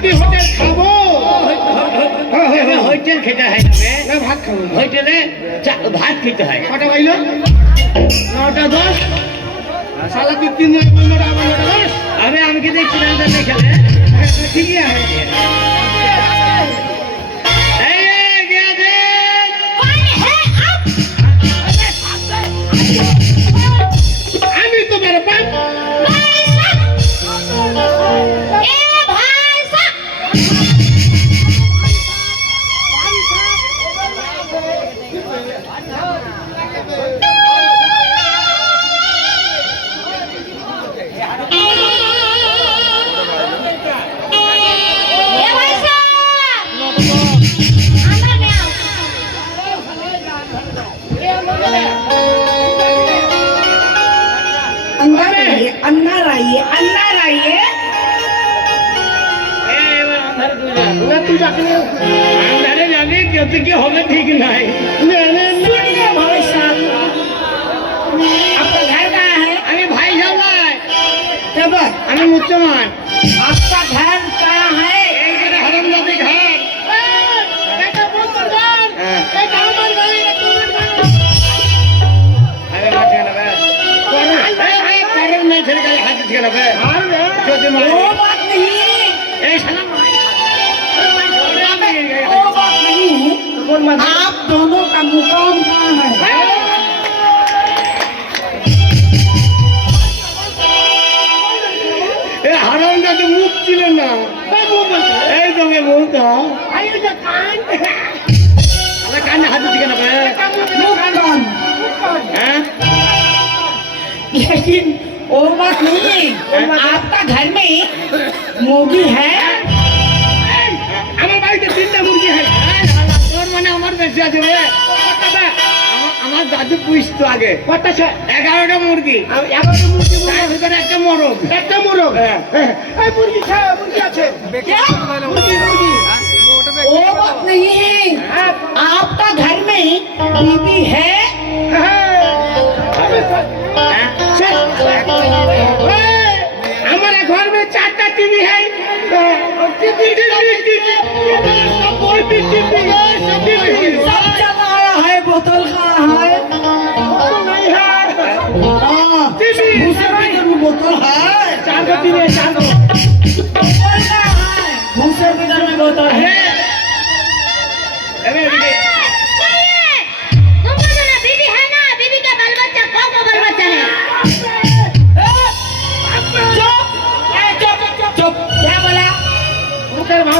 আপনি হোটেল খাব। হোটেল খেতে হয় না ভাত খাব হোটেলে ভাত খেতে হয় কটা বাইল নটা দশ। সালা তিন তিন দশ। আমি কি দেখছিলাম তাহলে খেলে ঠিকই আছে। अन्ना राही अन्ना राही अन्ना राही तुझ्याकडे अंधारे झाले त्याचं की होणं ठीक नाही घर काय आहे? आणि भाई झाला आहे आणि मुसलमान এই ছেলে आप दोनों का मुकाम कहाँ है মুখ ছিল না। এই হ্যাঁ? वो बात नहीं है आपका घर में मोगी है আমার বাড়িতে তিনটা মুরগি হয় এই শালা, তোর মানে আমার বেশি আছে রে কতটা আমার- আমার দাদু পুষতো আগে কতটা সে এগারোটা মুরগি এগারোটা মুরগি তার ভিতরে একটা মরম একটা মুরগ হ্যাঁ। এই মুরগি খা মুরগি আছে क्या মুরগি মুরগি वो बात नहीं है হ্যাঁ आपका घर में बीबी है हमारे घर में चारटा टीवी है। बोतल कहाँ है। बोतल है चार गो टीवी है चार गो बोतल है। भूसे बोतल है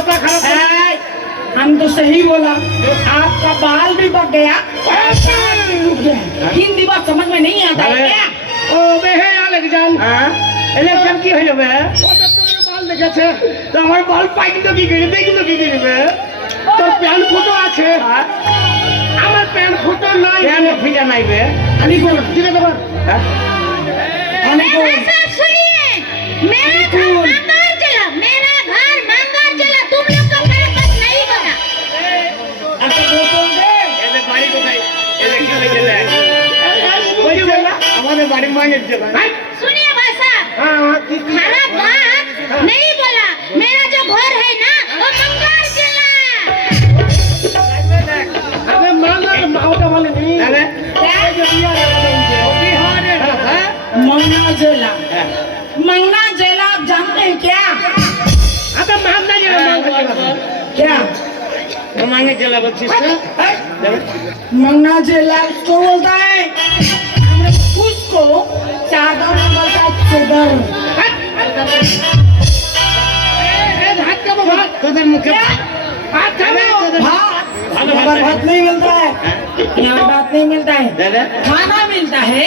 उनका भाषा खराब है ए, हम तो सही बोला आपका बाल भी पक गया रुक गया हिंदी बात समझ में नहीं आता है अरे। क्या ও বেহে আলেকজান হ্যাঁ ইলেকশন কি হইলো বে ও তো তোর বাল দেখেছে তো আমার বল পাইনি তো কি করে দেখি তো কি করবে তোর প্যান্ট ফুটো আছে আমার প্যান্ট ফুটো নাই কেন ফিটা নাই বে अली को ঠিক আছে বল হ্যাঁ? अली को ए, सब में सुनिए भाई साहब। खराब बात नहीं बोला। मेरा जो घर है ना वो जिला। वाले नहीं। अरे। मंगना जिला। जानते हैं क्या? अबे मामला जिला क्या? मांगे जिला बच्ची से। मंगना जिला तो बोलता है। उसको चादर बोलता चदर। चादर मुख्य भात भात नहीं मिलता है। यहाँ भात नहीं मिलता है। खाना मिलता है।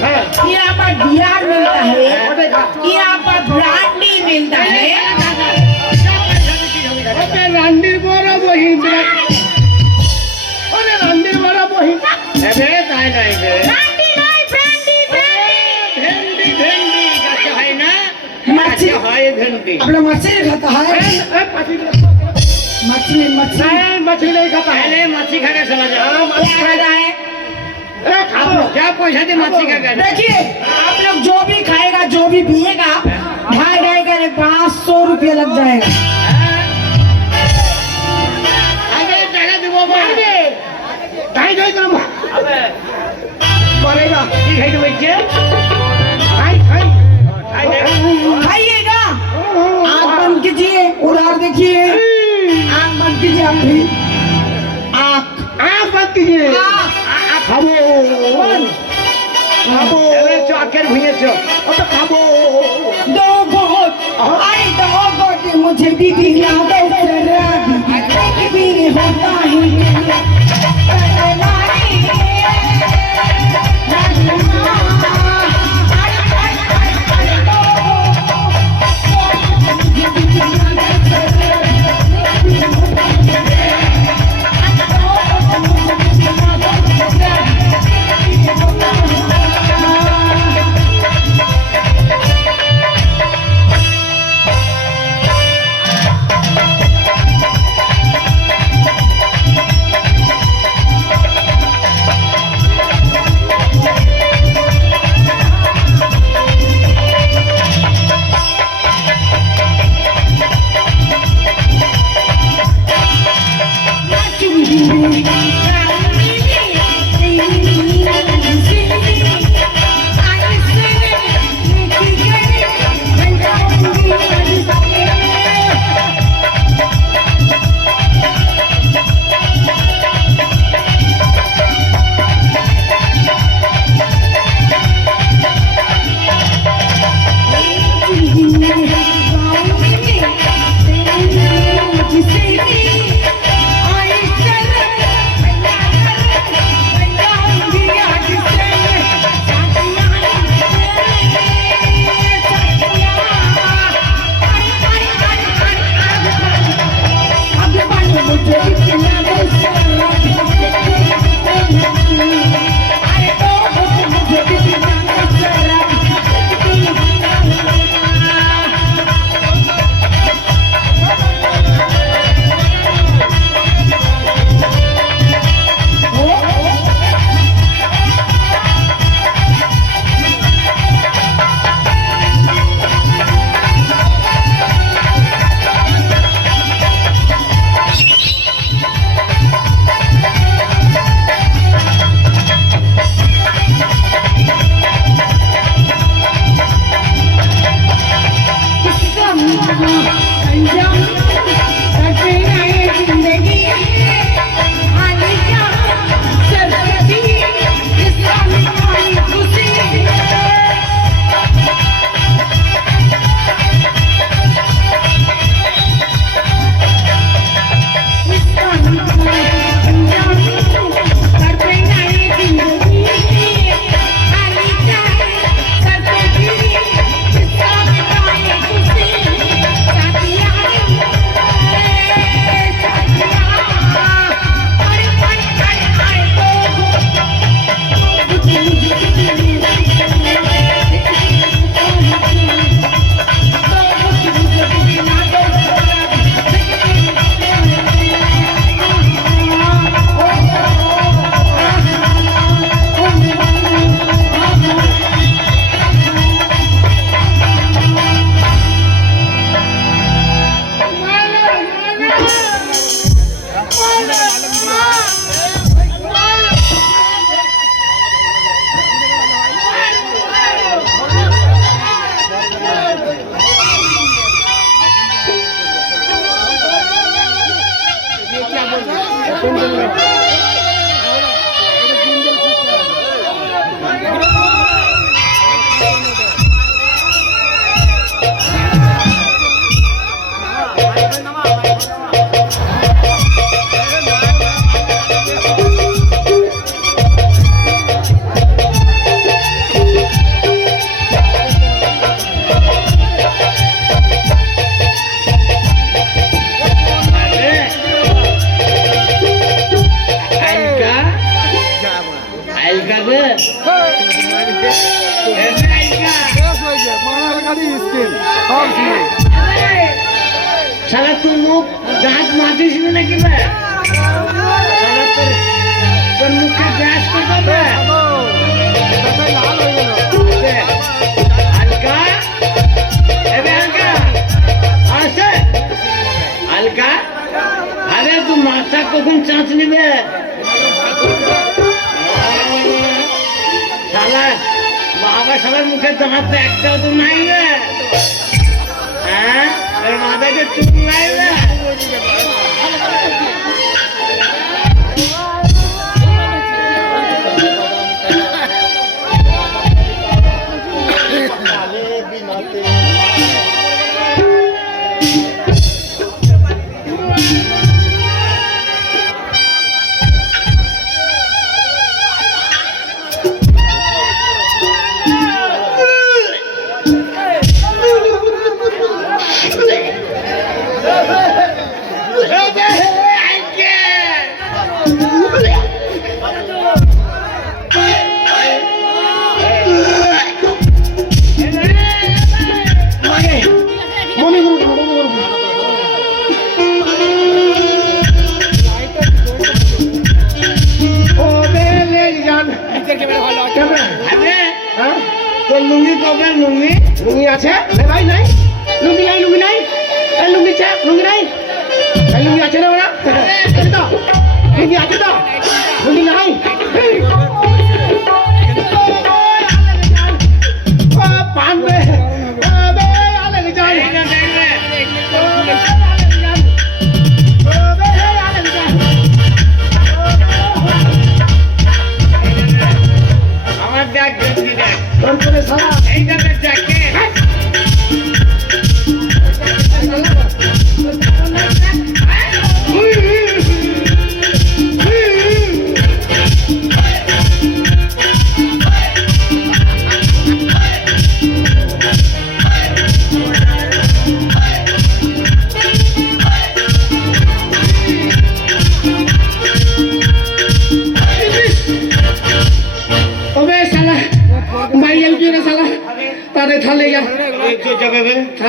कि बिहार मिलता है कि पर ब्रांडी मिलता है। रांडी बोरा बही अरे रांडी बोरा अबे काय रांडी भेंडी भेंडी ना? मच्छी हाय भेंडी मच्छी खाता है? मछली मछली मछली खाता है। मछली खाने खाता है? आप लोग क्या पैसा दे मछली का कहना देखिए आप लोग जो भी खाएगा जो भी पिएगा ढाई ढाई करे पाँच सौ रुपया लग जाएगा। खाइएगा। आग बंद कीजिए उधार देखिए। आग बंद कीजिए आप भी। आग। आग बंद कीजिए। খাব। চকের ভুঁয়ে চক ও তো খাব। মাটিস নাকি রে তোর মুখে ব্যাস করতে হবে হালকা এবে হালকা আসে হালকা আরে তুই মাথা কখন চাঁচ নিবে শালা বাবা শালার মুখে দাঁত একটাও তো নাই রে হ্যাঁ তো চুল নাই রে লুঙ্গি লুঙ্গি আছে? রে ভাই, নাই। লুঙ্গি নাই লুঙ্গি নাই। এই লুঙ্গি চা, লুঙ্গি নাই। এই লুঙ্গি আছে না ওরা? লুঙ্গি আছে তো? লুঙ্গি নাই।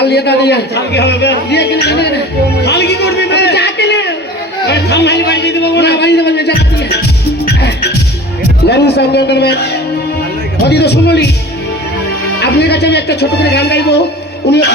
বে দিয়ে কি হবে দিয়ে কিনে কেনে কেনে থাল কি করবি বে? যা কিনে। এই থাল বাড়ি দিয়ে দেবো না। বাড়ি দেবেন যা দিয়ে লেডিস এন্ড জেন্টলম্যান অদিত শুনলি আপনার কাছে আমি একটা ছোট করে গান গাইবো। উনিও